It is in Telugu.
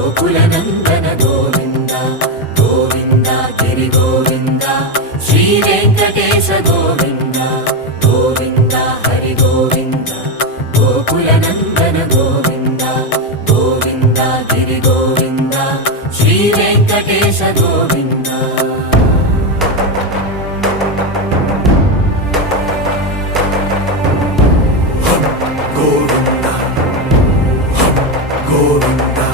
గోకులనందన గోవింద గోవింద గిరి గోవింద శ్రీ వెంకటేశ గోవింద గోవింద హరి గోవింద గోకులనందన గోవింద గోవింద గిరి గోవింద శ్రీ వెంకటేశ గోవింద Govinda, Govinda,